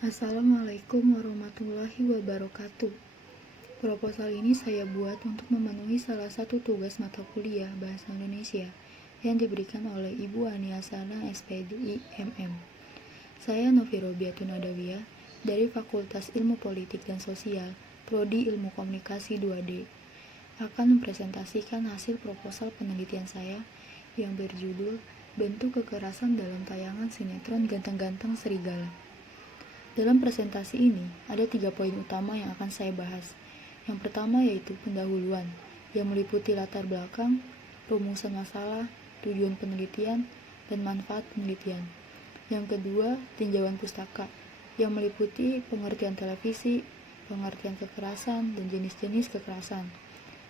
Assalamualaikum warahmatullahi wabarakatuh. Proposal ini saya buat untuk memenuhi salah satu tugas mata kuliah Bahasa Indonesia yang diberikan oleh Ibu Ani Hasana SPDI MM. Saya Novi Robiatun Adawiyah dari Fakultas Ilmu Politik dan Sosial, Prodi Ilmu Komunikasi 2D, akan mempresentasikan hasil proposal penelitian saya yang berjudul Bentuk Kekerasan dalam Tayangan Sinetron Ganteng-Ganteng Serigala. Dalam presentasi ini, ada 3 poin utama yang akan saya bahas. Yang pertama yaitu pendahuluan, yang meliputi latar belakang, rumusan masalah, tujuan penelitian, dan manfaat penelitian. Yang kedua, tinjauan pustaka, yang meliputi pengertian televisi, pengertian kekerasan, dan jenis-jenis kekerasan.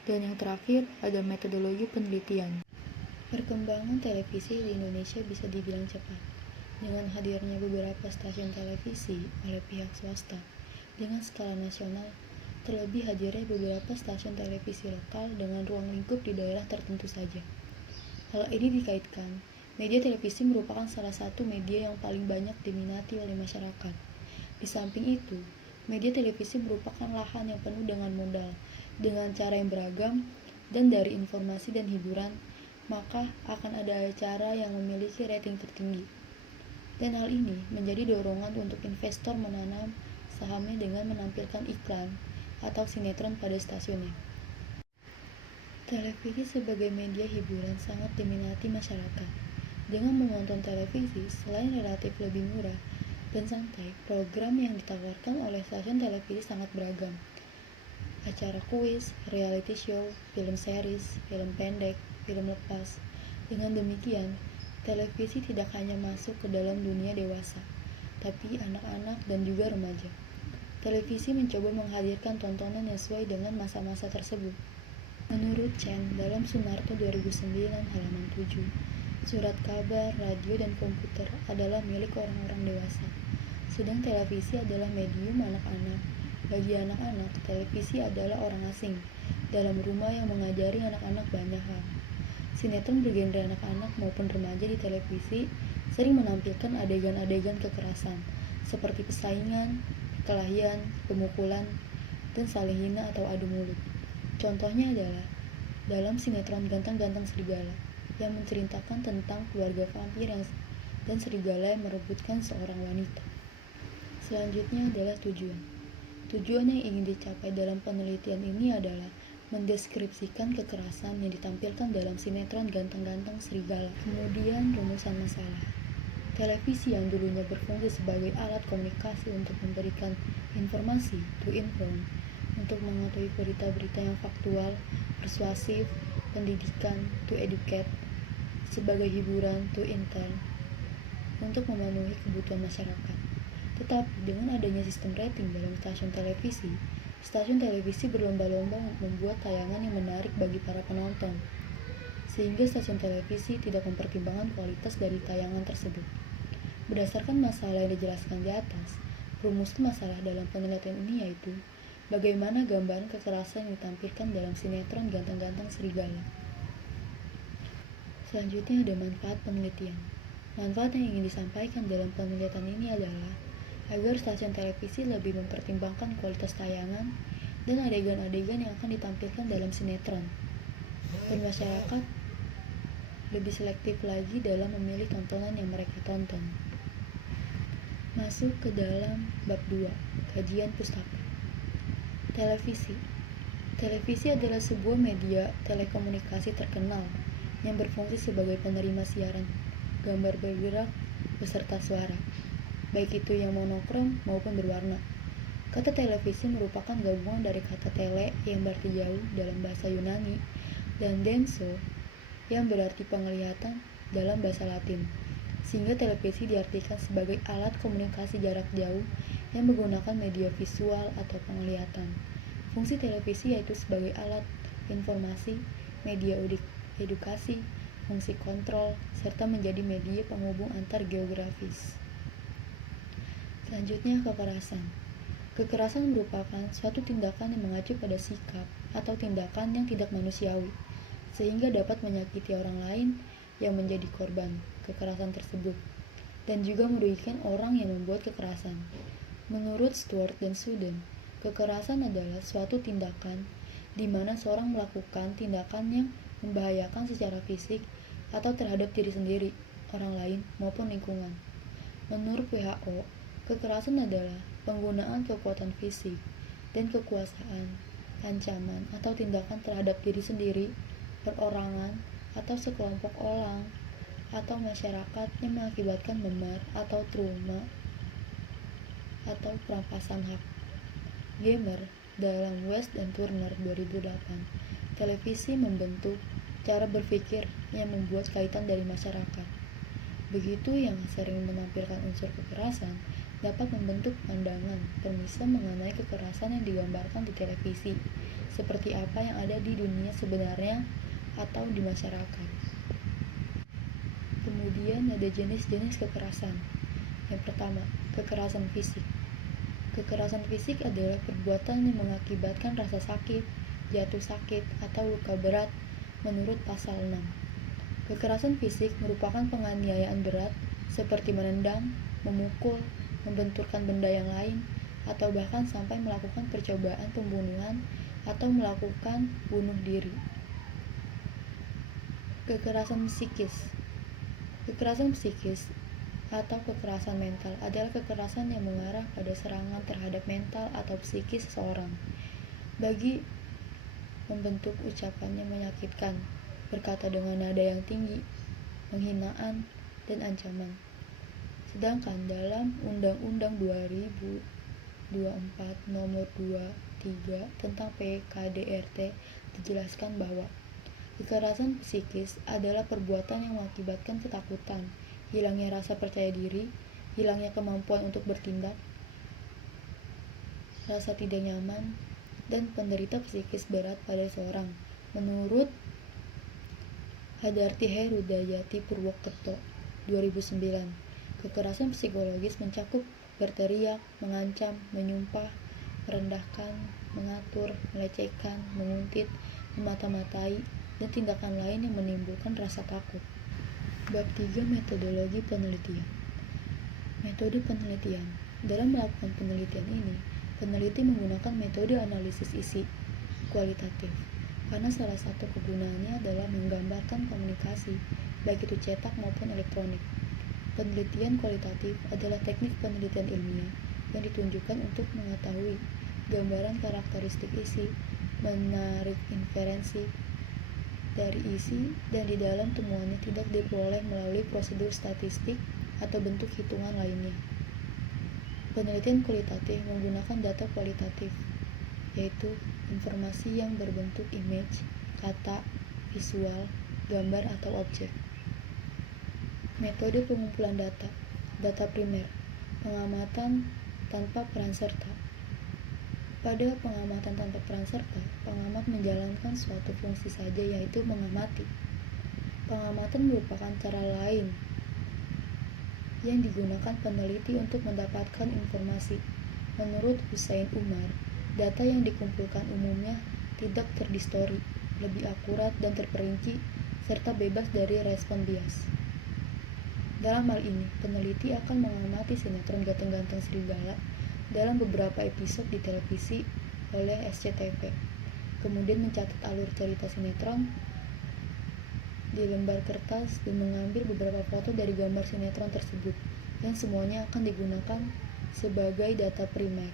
Dan yang terakhir, ada metodologi penelitian. Perkembangan televisi di Indonesia bisa dibilang cepat. Dengan hadirnya beberapa stasiun televisi oleh pihak swasta dengan skala nasional, terlebih hadirnya beberapa stasiun televisi lokal dengan ruang lingkup di daerah tertentu saja. Hal ini dikaitkan, media televisi merupakan salah satu media yang paling banyak diminati oleh masyarakat. Di samping itu, media televisi merupakan lahan yang penuh dengan modal, dengan cara yang beragam, dan dari informasi dan hiburan, maka akan ada acara yang memiliki rating tertinggi. Dan hal ini menjadi dorongan untuk investor menanam sahamnya dengan menampilkan iklan atau sinetron pada stasiunnya. Televisi sebagai media hiburan sangat diminati masyarakat. Dengan menonton televisi, selain relatif lebih murah dan santai, program yang ditawarkan oleh stasiun televisi sangat beragam. Acara kuis, reality show, film series, film pendek, film lepas. Dengan demikian, televisi tidak hanya masuk ke dalam dunia dewasa, tapi anak-anak dan juga remaja. Televisi mencoba menghadirkan tontonan yang sesuai dengan masa-masa tersebut. Menurut Chen, dalam Sunarto 2009 halaman 7, surat kabar, radio, dan komputer adalah milik orang-orang dewasa, sedang televisi adalah medium anak-anak. Bagi anak-anak, televisi adalah orang asing dalam rumah yang mengajari anak-anak banyak hal. Sinetron bergenre anak-anak maupun remaja di televisi sering menampilkan adegan-adegan kekerasan, seperti persaingan, perkelahian, pemukulan, dan saling hina atau adu mulut. Contohnya adalah dalam sinetron Ganteng-Ganteng Serigala, yang menceritakan tentang keluarga vampir dan serigala yang merebutkan seorang wanita. Selanjutnya adalah tujuan. Tujuan yang ingin dicapai dalam penelitian ini adalah mendeskripsikan kekerasan yang ditampilkan dalam sinetron Ganteng-Ganteng Serigala. Kemudian rumusan masalah. Televisi yang dulunya berfungsi sebagai alat komunikasi untuk memberikan informasi, to inform, untuk mengetahui berita-berita yang faktual, persuasif, pendidikan, to educate, sebagai hiburan, to entertain, untuk memenuhi kebutuhan masyarakat. Tetapi dengan adanya sistem rating dalam stasiun televisi berlomba-lomba untuk membuat tayangan yang menarik bagi para penonton, sehingga stasiun televisi tidak mempertimbangkan kualitas dari tayangan tersebut. Berdasarkan masalah yang dijelaskan di atas, rumus masalah dalam penelitian ini yaitu bagaimana gambaran kekerasan yang ditampilkan dalam sinetron Ganteng-Ganteng Serigala. Selanjutnya ada manfaat penelitian. Manfaat yang ingin disampaikan dalam penelitian ini adalah agar stasiun televisi lebih mempertimbangkan kualitas tayangan dan adegan-adegan yang akan ditampilkan dalam sinetron, dan masyarakat lebih selektif lagi dalam memilih tontonan yang mereka tonton. Masuk ke dalam bab 2, kajian pustaka. Televisi adalah sebuah media telekomunikasi terkenal yang berfungsi sebagai penerima siaran gambar bergerak beserta suara, baik itu yang monokrom maupun berwarna. Kata televisi merupakan gabungan dari kata tele yang berarti jauh dalam bahasa Yunani dan denso yang berarti penglihatan dalam bahasa Latin, sehingga televisi diartikan sebagai alat komunikasi jarak jauh yang menggunakan media visual atau penglihatan. Fungsi televisi yaitu sebagai alat informasi, media edukasi, fungsi kontrol, serta menjadi media penghubung antar geografis. Selanjutnya, kekerasan. Kekerasan merupakan suatu tindakan yang mengacu pada sikap atau tindakan yang tidak manusiawi, sehingga dapat menyakiti orang lain yang menjadi korban kekerasan tersebut, dan juga merugikan orang yang membuat kekerasan. Menurut Stewart dan Suden, kekerasan adalah suatu tindakan di mana seorang melakukan tindakan yang membahayakan secara fisik atau terhadap diri sendiri, orang lain, maupun lingkungan. Menurut WHO, kekerasan adalah penggunaan kekuatan fisik dan kekuasaan, ancaman atau tindakan terhadap diri sendiri, perorangan, atau sekelompok orang atau masyarakat yang mengakibatkan memar atau trauma atau perampasan hak. Gamer dalam West dan Turner 2008, televisi membentuk cara berpikir yang membuat kaitan dari masyarakat. Begitu yang sering menampilkan unsur kekerasan dapat membentuk pandangan permisan mengenai kekerasan yang digambarkan di televisi, seperti apa yang ada di dunia sebenarnya atau di masyarakat. Kemudian ada jenis-jenis kekerasan. Yang pertama, kekerasan fisik. Kekerasan fisik adalah perbuatan yang mengakibatkan rasa sakit, jatuh sakit, atau luka berat menurut pasal 6. Kekerasan fisik merupakan penganiayaan berat seperti menendang, memukul, membenturkan benda yang lain, atau bahkan sampai melakukan percobaan pembunuhan atau melakukan bunuh diri. Kekerasan psikis. Kekerasan psikis atau kekerasan mental adalah kekerasan yang mengarah pada serangan terhadap mental atau psikis seseorang. Bagi membentuk ucapan yang menyakitkan, berkata dengan nada yang tinggi, penghinaan, dan ancaman. Sedangkan dalam Undang-Undang 2024 Nomor 23 tentang PKDRT dijelaskan bahwa kekerasan psikis adalah perbuatan yang mengakibatkan ketakutan, hilangnya rasa percaya diri, hilangnya kemampuan untuk bertindak, rasa tidak nyaman, dan penderita psikis berat pada seorang. Menurut Hadarti Herudayati Purwokerto 2009, kekerasan psikologis mencakup berteriak, mengancam, menyumpah, merendahkan, mengatur, melecehkan, menguntit, memata-matai, dan tindakan lain yang menimbulkan rasa takut. Bab 3. Metodologi penelitian. Metode penelitian. Dalam melakukan penelitian ini, peneliti menggunakan metode analisis isi kualitatif, karena salah satu kegunaannya adalah menggambarkan komunikasi, baik itu cetak maupun elektronik. Penelitian kualitatif adalah teknik penelitian ilmiah yang ditunjukkan untuk mengetahui gambaran karakteristik isi, menarik inferensi dari isi, dan di dalam temuannya tidak diperoleh melalui prosedur statistik atau bentuk hitungan lainnya. Penelitian kualitatif menggunakan data kualitatif, yaitu informasi yang berbentuk image, kata, visual, gambar, atau objek. Metode pengumpulan data. Data primer. Pengamatan tanpa peran serta. Pada pengamatan tanpa peran serta, pengamat menjalankan suatu fungsi saja, yaitu mengamati. Pengamatan merupakan cara lain yang digunakan peneliti untuk mendapatkan informasi. Menurut Hussein Umar, data yang dikumpulkan umumnya tidak terdistori, lebih akurat dan terperinci, serta bebas dari respon bias. Dalam hal ini, peneliti akan mengamati sinetron Ganteng-Ganteng Serigala dalam beberapa episode di televisi oleh SCTV, kemudian mencatat alur cerita sinetron di lembar kertas dan mengambil beberapa foto dari gambar sinetron tersebut, yang semuanya akan digunakan sebagai data primer.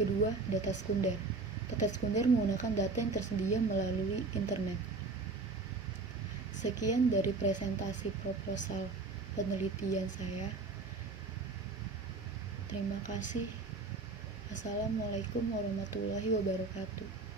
Kedua, data sekunder. Data sekunder menggunakan data yang tersedia melalui internet. Sekian dari presentasi proposal penelitian saya. Terima kasih. Assalamualaikum warahmatullahi wabarakatuh.